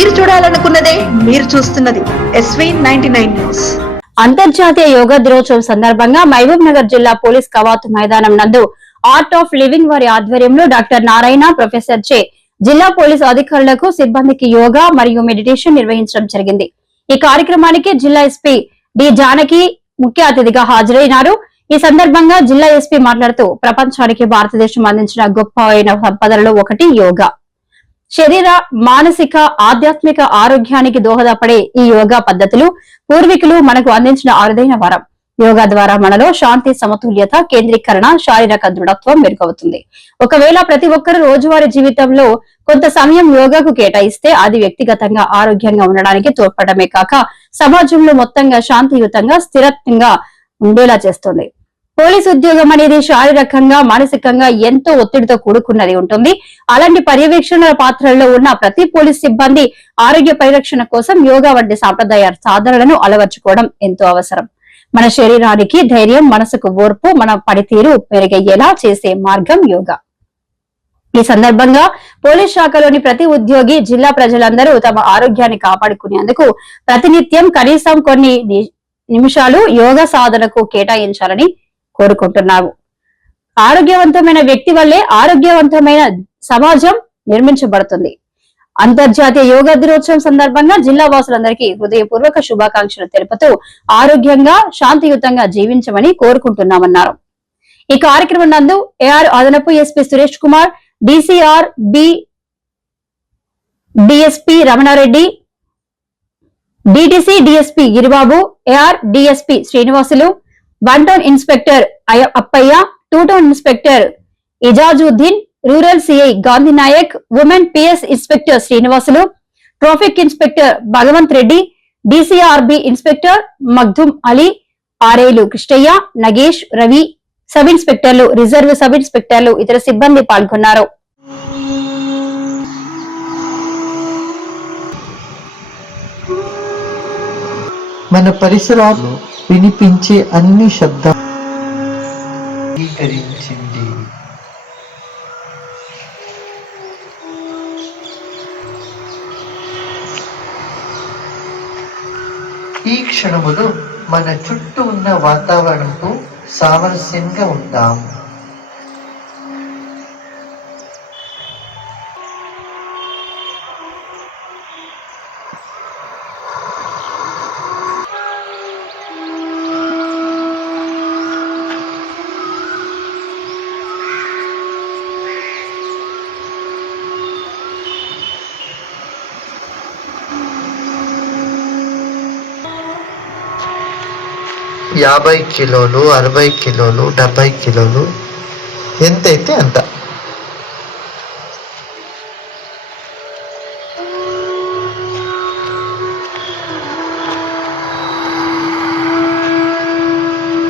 మీరు చూడాలనుకున్నదే మీరు చూస్తున్నది SV99 న్యూస్. అంతర్జాతీయ యోగా దినోత్సవం సందర్భంగా మహబూబ్ నగర్ జిల్లా పోలీస్ కవాతు మైదానం నందు ఆర్ట్ ఆఫ్ లివింగ్ వారి ఆధ్వర్యంలో డాక్టర్ నారాయణ ప్రొఫెసర్ చే జిల్లా పోలీసు అధికారులకు సిబ్బందికి యోగా మరియు మెడిటేషన్ నిర్వహించడం జరిగింది. ఈ కార్యక్రమానికి జిల్లా ఎస్పీ డి జానకి ముఖ్య అతిథిగా హాజరైనారు. ఈ సందర్భంగా జిల్లా ఎస్పీ మాట్లాడుతూ ప్రపంచానికి భారతదేశం అందించిన గొప్ప అయిన సంపదలలో ఒకటి యోగా. శరీర మానసిక ఆధ్యాత్మిక ఆరోగ్యానికి దోహదపడే ఈ యోగా పద్ధతులు పూర్వీకులు మనకు అందించిన అరుదైన వరం. యోగా ద్వారా మనలో శాంతి, సమతుల్యత, కేంద్రీకరణ, శారీరక దృఢత్వం మెరుగవుతుంది. ఒకవేళ ప్రతి ఒక్కరూ రోజువారీ జీవితంలో కొంత సమయం యోగాకు కేటాయిస్తే అది వ్యక్తిగతంగా ఆరోగ్యంగా ఉండడానికి తోడ్పడమే కాక సమాజంలో మొత్తంగా శాంతియుతంగా, స్థిరంగా ఉండేలా చేస్తుంది. పోలీసు ఉద్యోగం అనేది శారీరకంగా, మానసికంగా ఎంతో ఒత్తిడితో కూడుకున్నది ఉంటుంది. అలాంటి పర్యవేక్షణ పాత్రల్లో ఉన్న ప్రతి పోలీస్ సిబ్బంది ఆరోగ్య పరిరక్షణ కోసం యోగా వంటి సాంప్రదాయ సాధనలను అలవర్చుకోవడం ఎంతో అవసరం. మన శరీరానికి ధైర్యం, మనసుకు ఓర్పు, మన పనితీరు పెరిగయ్యేలా చేసే మార్గం యోగా. ఈ సందర్భంగా పోలీస్ శాఖలోని ప్రతి ఉద్యోగి, జిల్లా ప్రజలందరూ తమ ఆరోగ్యాన్ని కాపాడుకునేందుకు ప్రతినిత్యం కనీసం కొన్ని నిమిషాలు యోగా సాధనకు కేటాయించాలని కోరుకుంటున్నాము. ఆరోగ్యవంతమైన వ్యక్తి వల్లే ఆరోగ్యవంతమైన సమాజం నిర్మించబడుతుంది. అంతర్జాతీయ యోగా దినోత్సవం సందర్భంగా జిల్లా వాసులందరికీ హృదయపూర్వక శుభాకాంక్షలు తెలుపుతూ ఆరోగ్యంగా, శాంతియుతంగా జీవించమని కోరుకుంటున్నామన్నారు. ఈ కార్యక్రమం నందు ఏఆర్ అదనపు SP Suresh Kumar, DCR B DSP Ramanareddy, DTC DSP Giribabu, AR DSP Srinivasulu, 1 town inspector Appayya, 2 town inspector Ijazuddin, rural CI Gandhi Nayak, women PS inspector Srinivasulu, traffic inspector Bhagavanth Reddy, DCRB inspector Magdum Ali, ఆర్ఐలు కృష్ణయ్య, నగేష్, రవి, సబ్ ఇన్స్పెక్టర్లు, రిజర్వ్ సబ్ ఇన్స్పెక్టర్లు, ఇతర సిబ్బంది పాల్గొన్నారు. మన పరిసరాలు వినిపించే అన్ని శబ్దాలు స్వీకరించింది. ఈ క్షణములో మన చుట్టూ ఉన్న వాతావరణంతో సామరస్యంగా ఉందాం. యాభై కిలోలు, 60 కిలోలు, 70 కిలోలు, ఎంతైతే అంత.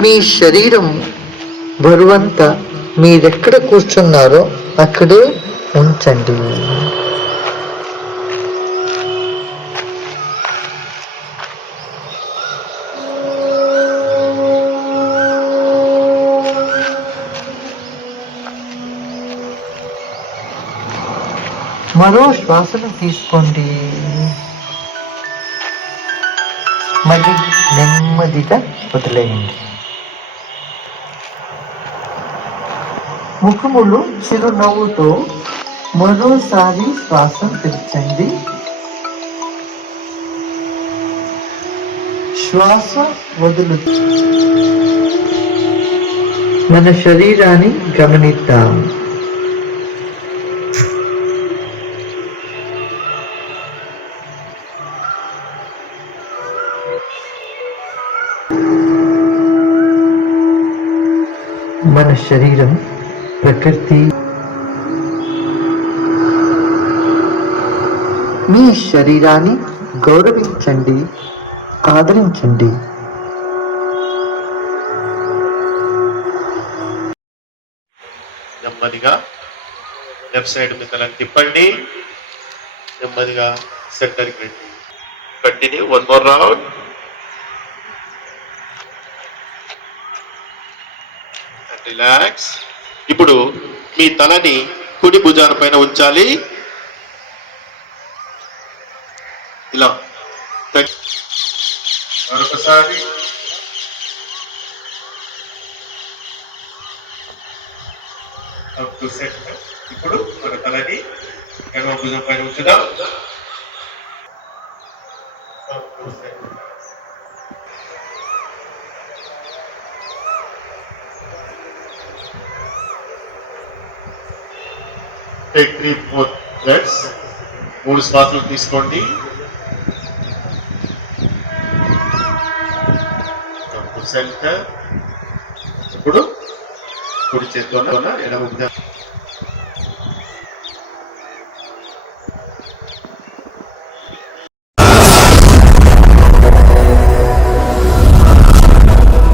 మీ శరీరం బరువంతా మీరెక్కడ కూర్చున్నారో అక్కడే ఉంచండి. మరో శ్వాసను తీసుకోండి. మళ్ళీ నెమ్మదిగా వదిలేయండి. ముఖములో చిరునవ్వుతో మరోసారి శ్వాసను పీల్చండి. శ్వాస వదులు. మన శరీరాన్ని గమనిద్దాం. మన శరీరం ప్రకృతి. మీ శరీరాన్ని గౌరవించండి, ఆదరించండి. నెమ్మదిగా లెఫ్ట్ సైడ్ మీ తలని తిప్పండి. నెమ్మదిగా సెంటర్కి రండి. కంటిన్యూ. 1 more round. రిలాక్స్. ఇప్పుడు మీ తలని కుడి భుజాన పైన ఉంచాలి. Up to centre. ఇప్పుడు మన తలని ఎడమ భుజం పైన ఉంచుదాం. Up to centre. Take 3-4 breaths. 3 శ్వాసలు తీసుకోండి. Up to centre. ఇప్పుడు కుడి చేతితో ఎడమ భుజం